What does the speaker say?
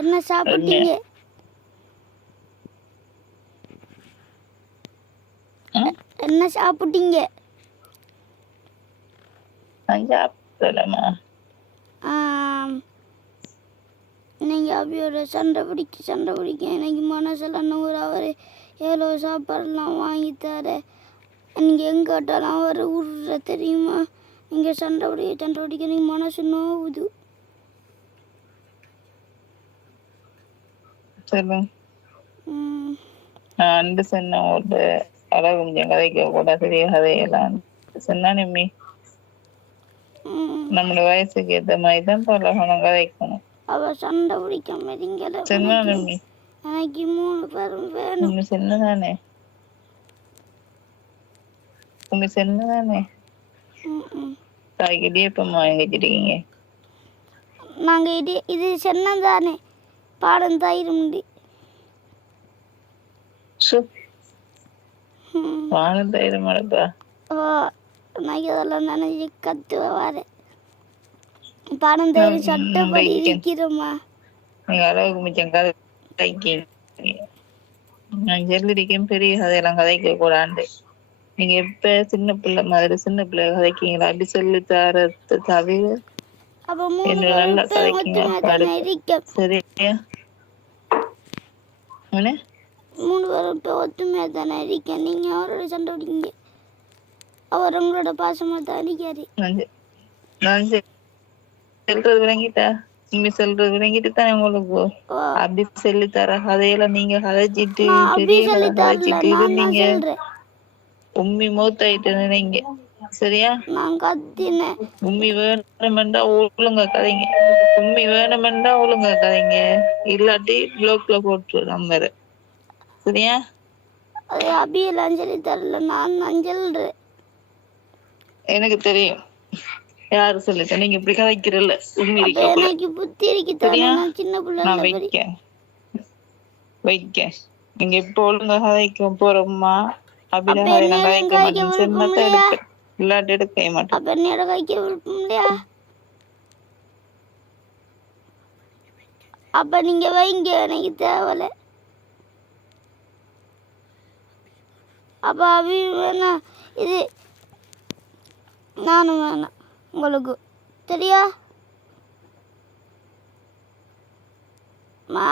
என்ன சாப்பிட்டீங்க? என்ன சாப்பிட்டீங்க? நீங்கள் அபியோட சண்டை பிடிக்க எனக்கு மனசில் நூறு அவர் எவ்வளோ சாப்பாடுலாம் வாங்கித்தார. நீங்கள் எங்கே கேட்டாலும் அவர் விட்ற தெரியுமா? நீங்கள் சண்டை பிடிக்க எனக்கு மனசு நோவுது. நான் சொன்ன ஒரு அளவு கொஞ்சம் கதைக்க கூட பெரிய கதையெல்லாம் சொன்னா நிம்மி நம்மளோட வயசுக்கு ஏற்ற மாதிரி தான் பழகணும் கதைக்கணும். அவ சண்டை பிடிக்காம சொன்னா நிம்மி எனக்கு 3 பேரும் வேணும். உங்க சொன்னதானே தாய்க்கு இடியப்பம்மா எங்கிட்டிருக்கீங்க? நாங்கள் இது சொன்னதானே பாடம் தயிர் முடி பாடம் தயிர் மழப்பா. நான் இதெல்லாம் நினைச்சு கத்துவாரு. பாடம் தயிர் சட்டப்படி இருக்கிறோமா? நீங்க அளவுக்கு மிச்சம் கதைக்கீங்க. நான் சொல்லிருக்கேன் பெரிய கதையெல்லாம் கதைக்க கூடாண்டு. நீங்க எப்ப சின்ன பிள்ளை மாதிரி சின்ன பிள்ளை கதைக்கீங்களா? அப்படி சொல்லி தரது தவிர என்ன நல்லா கதைக்கீங்க. சரியா? 3 பேரும் இப்போ ஒத்துமையாக தானே இருக்கேன். நீங்கள் அவரோட சண்டை பிடிங்க. அவர் உங்களோட பாசமாக தான் இருக்காரு. நான் சொல்றது விளங்கிட்டா? நீங்க சொல்றது விளங்கிட்டு தானே உங்களுக்கு அப்படி சொல்லி தர கதையெல்லாம் நீங்க கதைச்சிட்டு பெரிய கதைச்சிட்டு இருந்தீங்க. உம்மி மௌத்தாயிட்டு நினைங்க. சரியா? நான் கத்தினேன். உம்மி வேணுமெண்டா ஒழுங்கா கதைங்க. உம்மி வேணுமெண்டா ஒழுங்கா கதைங்க. இல்லாட்டி பிளாக்ல போட்டு நம்பரு. சரியா? அது அபியெல்லாம் சொல்லி தரல, நான் சொல்றேன். எனக்கு தெரியும் யாரு சொல்லிட்ட. நீங்க இப்படி கதைக்கிறல்ல உம்மி இருக்க. எனக்கு புத்தி இருக்கு. சின்ன பிள்ளை நான் வைக்க நீங்க இப்ப ஒழுங்கா கதைக்க போறோம்மா. இல்லாட்டி எடுக்க மாட்டேன். அப்ப நீங்க வைங்க, எனக்கு தேவலை. அப்ப அபி வேணாம், இது நானும் வேணாம் உங்களுக்கு. சரியா மா?